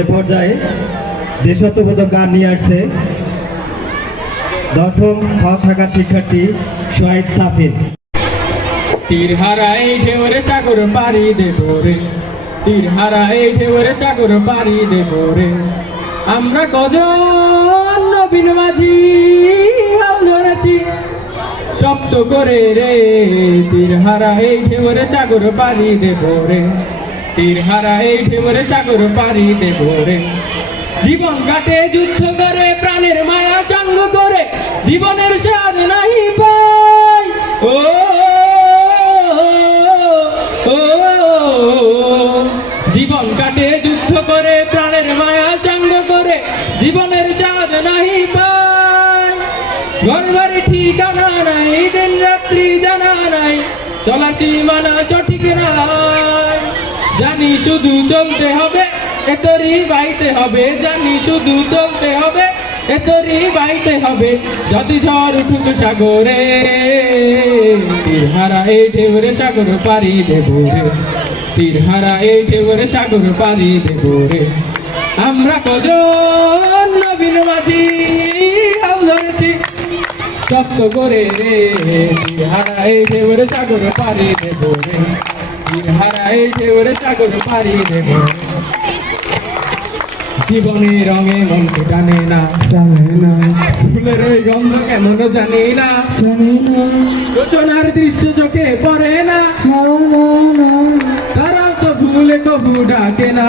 এ পর্যায়ে দেশাত্মবোধক গান নিয়ে আসছে দশম খ শাখার শিক্ষার্থী শহীদ সাফির। তীর হারাই ঢেউরে সাগর পাড়ি দেব রে, তীর হারাই ঢেউরে সাগর পাড়ি দেব রে। আমরা কজন নবীন মাঝি হাল ধরেছি শব্দ করে রে, তীর হারাই ঢেউরে সাগর পাড়ি দেব রে, তীর হারাই ঢেউরে সাগর পাড়ি দেব রে। জীবন কাটে যুদ্ধ করে প্রাণের মায়া সঙ্গ করে, জীবনের স্বাদ নাই পাই ও জীবন কাটে যুদ্ধ করে প্রাণের মায়া সঙ্গ করে, জীবনের স্বাদ নাহি পাই। ঘর বাড়ি ঠিকানা নাই, দিন রাত্রি জানা নাই, চলা সীমানা সঠিক নাই। জানি শুধু চলতে হবে এতরি বাইতে হবে, জানি শুধু চলতে হবে এতরি বাইতে হবে। যদি ঝড় উঠুক সাগরে, তীর হারাই ঢেউরে সাগর পাড়ি দেব রে, তীর হারাই ঢেউরে সাগর পাড়ি দেব রে। আমরা কজন নবীন মাঝি হাল ধরেছি শক্ত করে রে, তীর হারাই ঢেউরে সাগর পাড়ি দেব রে, তীর হারাই ঢেউরে সাগর পাড়ি দেব রে। জীবনের রঙে মনকে টানে না, টানে না, ফুলের ওই গন্ধ কেমন জানি না, জানি না, রচনার দৃশ্য চোখে পড়ে না, তারা তো ভুলে কবু ডাকে না।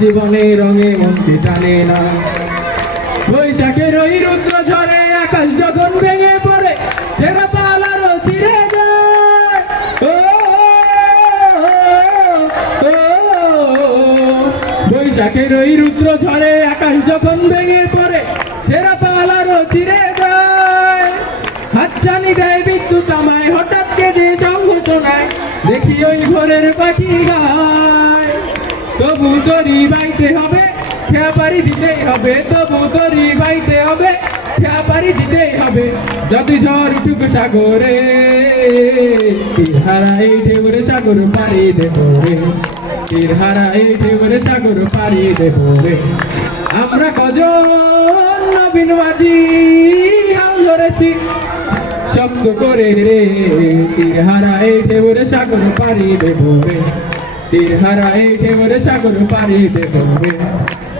জীবনের রঙে মনকে টানে না, বৈশাখের ওই রুদ্র ঝড়ে আকাশ যখন ভেঙে পড়ে, ছেঁড়া পালারও ছিঁড়ে যায়। বৈশাখের ওই রুদ্র ঝড়ে আকাশ যখন ভেঙে পড়ে, ছেঁড়া পালারও ছিঁড়ে যায়। হাতছানি দেয় বিদ্যুৎ আমায়, হঠাৎ কেঁদে সঙ্গ শোনায়, দেখি ওই ভোরের পাখি গায়। তবু তরি বাইতে হবে, খেয়া পারি দিতেই হবে, তবু তরি বাইতে হবে, খেয়া পারি দিতেই হবে। যদি ঝড় উঠুক সাগরে, তীর হারাই ঢেউরে সাগর পাড়ি দেব রে, তীর হারাই ঢেউরে সাগর পাড়ি দেব রে। আমরা কজন নবীন মাঝি হাল ধরেছি শব্দ করে রে, তীর হারাই ঢেউরে সাগর পাড়ি দেব রে, তীর হারাই ঢেউরে সাগর পাড়ি দেব রে,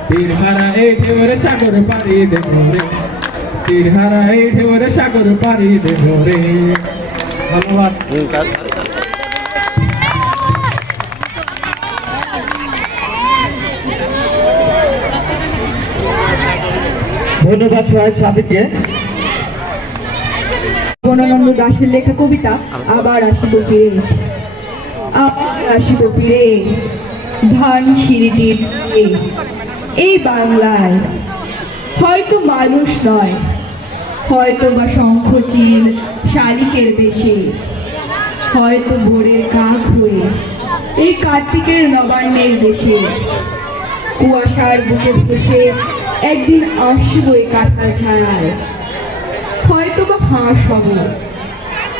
তীর হারাই ঢেউরে সাগর পাড়ি দেব রে, তীর হারাই ঢেউরে সাগর পাড়ি দেব রে। ধন্যবাদ। ধন্যবাদ শহীদ সাফিরকে। বনানন্দ দাশের লেখা কবিতা আবার আসিব ফিরে, আবার আসিব ফিরে, ধান সিঁড়িটির এই বাংলায়। হয়তো মানুষ নয়, হয়তো বা শঙ্খচিল শালিকের বেশে, হয়তো ভোরের কাক হয়ে এই কার্তিকের নবান্নের দেশে। কুয়াশার বুকে বসে একদিন আসবো এই কাঁঠাল ছাড়ায়, হয়তো বা হাঁস হব,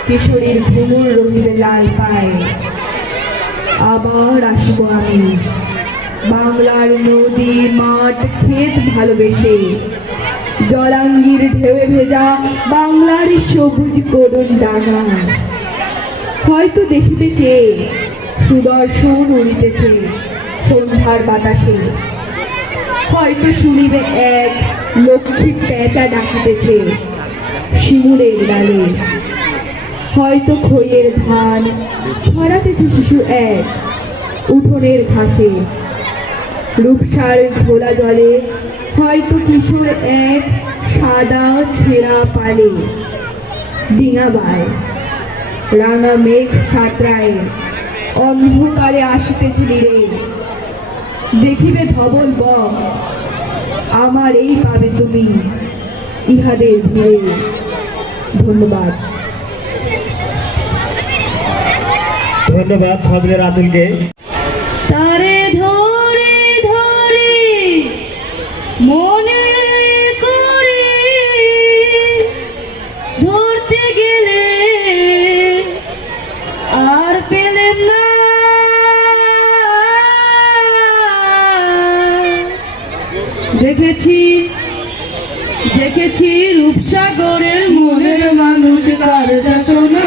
কিশোরীর ঘুমুর রহিবে লাল পায়। আবার আসবো আমি বাংলার নদী মাঠ ক্ষেত ভালোবেসে, জলাঙ্গির ঢেউয়ে ভেজা বাংলার সবুজ করুণ ডাঙা। হয়তো দেখিবে চেয়ে সুদর্শন উড়িতেছে সন্ধ্যার বাতাসে, হয়তো শুনিবে এক লক্ষ্মী পেঁচা ডাকিতেছে শিমুলের ডালে, হয়তো খইয়ের ধান ছড়াতেছে শিশু এক উঠোনের ঘাসে। রূপসার ঘোলা জলে হয়তো কিশোর এক সাদা ছেঁড়া পালে ডিঙাবায়। রাঙা মেঘ সাঁতরায় অন্ধকারে আসিতেছিল রে, দেখিবে ধবল বক আমার এই পাবে তুমি ইহাদের ধীরে। ধন্যবাদ। ধন্যবাদ ফজলে রাতুলকে। তারে ধরে ধরে মনে করে ধরতে গেলে আর পেলেন না, দেখেছি দেখেছি রূপসাগরের মনের মানুষ কার যা শোনা,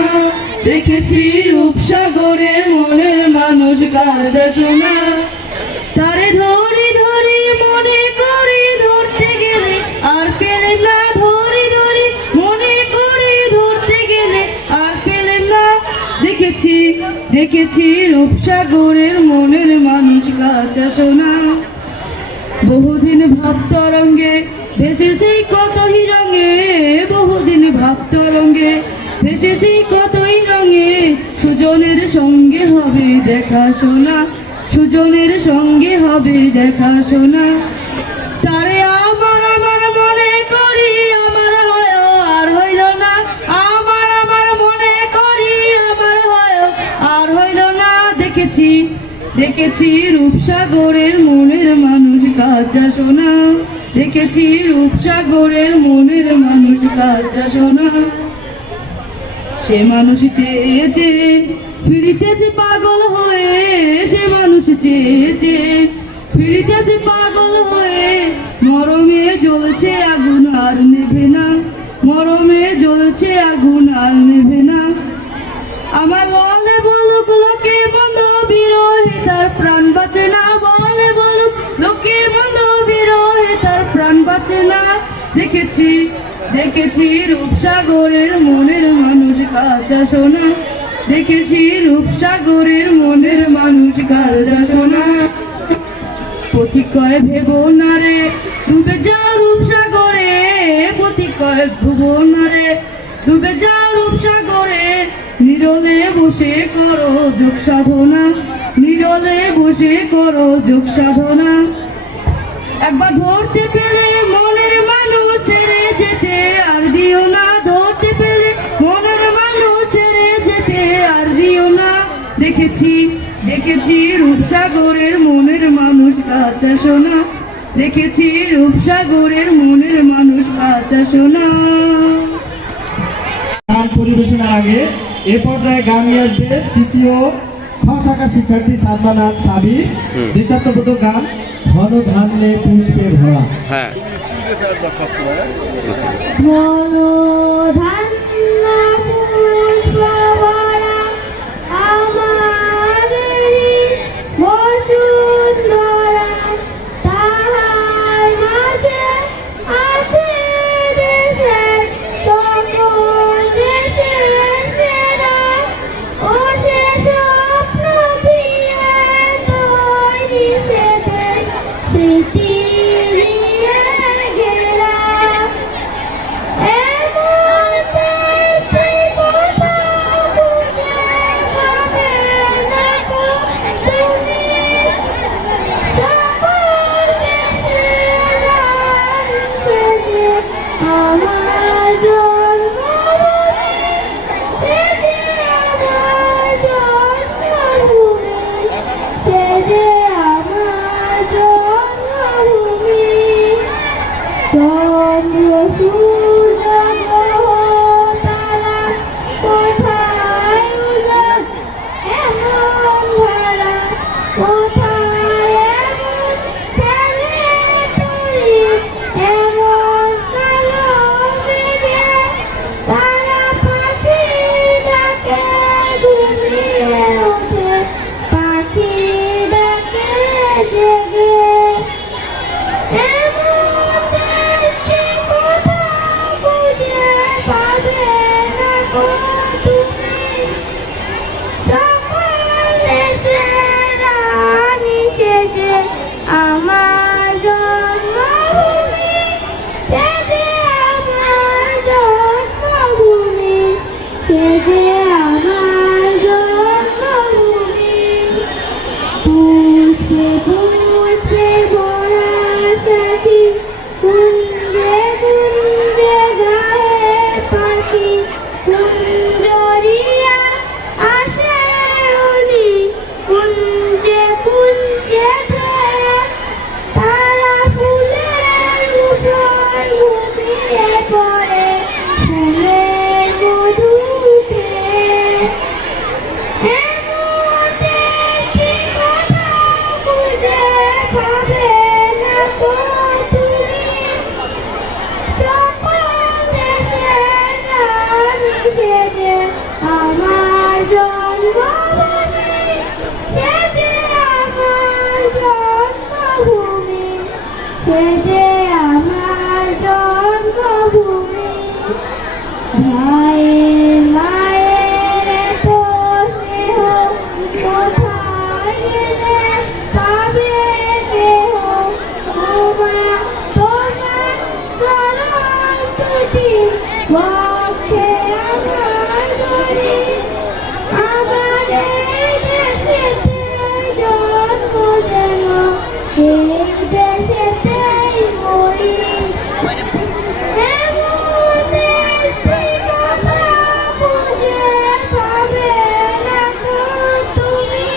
দেখেছি রূপসাগরের মনের মানুষ কার যা শোনা। তারে ধরি ধরি মনে করি ধরতে গেলে আর পেলেন না, ধরি ধরি মনে করি ধরতে গেলে আর পেলেন না। দেখেছি দেখেছি রূপসাগরের মনের মানুষ কার যা শোনা। বহুদিন ভাব তরঙ্গে ভেসেছি কতই রঙে, বহুদিন ভাব তরঙ্গে ভেসেছি কতই রঙে। সুজনের সঙ্গে হবে দেখা শোনা, সুজনের সঙ্গে হবে দেখা শোনা। তারে আমার আমার মনে করি আমার হয় আর হইল না, আমার আমার মনে করি আমার হয় আর হইল না। দেখেছি দেখেছি রূপসাগরের মনের মানুষ কার যা শোনা, দেখেছি রূপসাগরের মনের মানুষ কার যা শোনা। সে মানুষ চেয়ে চেয়ে ফিরিতেছে পাগল হয়ে, সে মানুষ চেয়ে চেয়ে ফিরিতেছে পাগল হয়ে। মরমে জ্বলছে আগুন আর নেভে না, মরমে জ্বলছে আগুন আর নেভে না। আমার বলে বলুক লোকে বন্ধ বিরহে তার প্রাণ বাঁচে না, বলে বলুক লোকে বন্ধ বিরহে তার প্রাণ বাঁচে না। দেখেছি দেখেছি রূপসাগরের মনের মানুষ কার যা শোনা, দেখেছি রূপসাগরের মনের মানুষ কার যা শোনা। পথিকয় ভেব না রে ডুবে যা রূপসাগরে, পথিকয় ভেব না রে ডুবে যা রূপসাগরে। নীরলে বসে করো যোগ সাধনা, নীরলে বসে করো যোগ সাধনা। একবার ধরতে পেলে মনের মানুষ ছেড়ে যেতে আর দিও না, ধরতে পেলে মনের মানুষ ছেড়ে যেতে আর দিও না। দেখেছি দেখেছি রূপসাগরের মনের মানুষ কার যা শোনা, দেখেছি রূপসাগরের মনের মানুষ কার যা শোনা। গান পরিবেশনার আগে এ পর্যায়ে গান নিয়ে আসবে তৃতীয় খ শাখার শিক্ষার্থী সালমান সাবির। দেশাত্মবোধক গান ঘন ধান্যে পুষ্পে ভরা। হ্যাঁ সে যে আমার জন্মভূমি, ভাইয়ের মায়ের এত স্নেহ কোথায় গেলে পাবে কেহ? ওমা তোমার চরণ দুটি বক্ষে আমার ধরি, আমার এই দেশেতে জন্ম যেন এই দেশেতেই মরি। এমন দেশি কথা বুঝে পাবে না তো তুমি,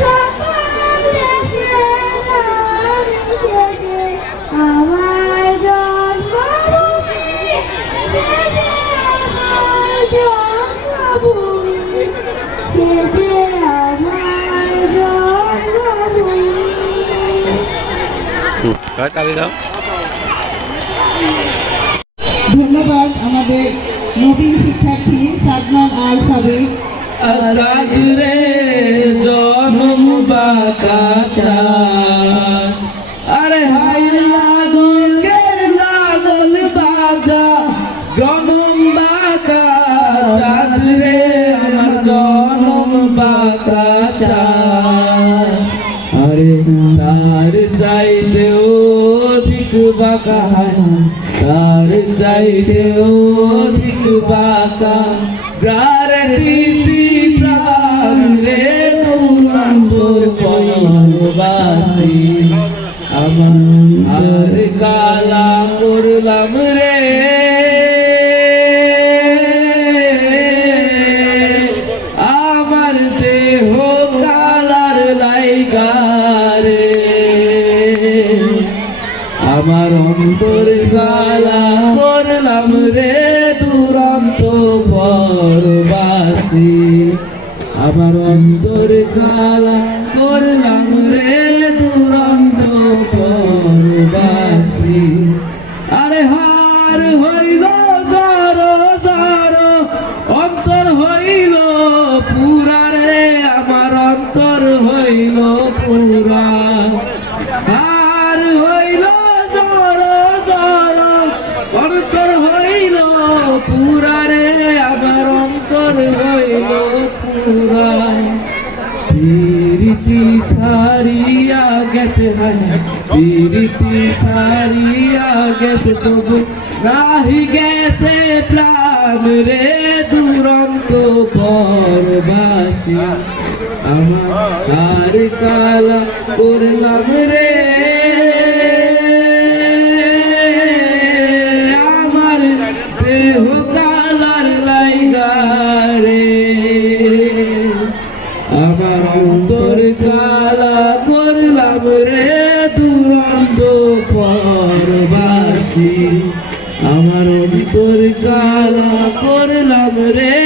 সকল দেশের নাম সেজে আমার জন্মভূমি, সেজে আমার জন্মভূমি, সেজে আমার জন্মভূমি। তালি দাও। ধন্যবাদ আমাদের নবীন শিক্ষার্থী সাদমান আল সাবিক। আজাদ রে জনম বাঁকা, আরে হাই লাগের লাগল বাজা জনম বাঁকা চাঁদ রে আমার জনম বাঁকা চাঁদ, আরে তার চাইতেও অধিক বাঁকা, তার চাইতেও অধিক বাঁকা যার দিছি প্রাণ রে দুরন্ত পরবাসী, আমার কালা করলাম রে আমার দেহ কালার লাইগারে, আমার অন্তর কালা করলাম রে দুরন্ত পরবাসী, আমার অন্তর কালা করলাম রে দুরন্ত পরবাসী। আরে হার হইল জড় জড় অন্তর হইল পুরা রে, আমার অন্তর হইল পুরা, হার হইল জড় জড় অন্তর হইল পুরা রে, আমার অন্তর হইল পুরা। প্রীতি ছাড়িয়া গেছে প্রীতি ছাড়িয়া গেছে তবু রাহি গেছে প্রাণ রে দুরন্ত পরবাসী, আমার কালা করলাম রে আমার দেহ কালার লাইগারে, আমার অন্তর কালা করলাম রে দুরন্ত পরবাসী, আমার অন্তর কালা করলাম রে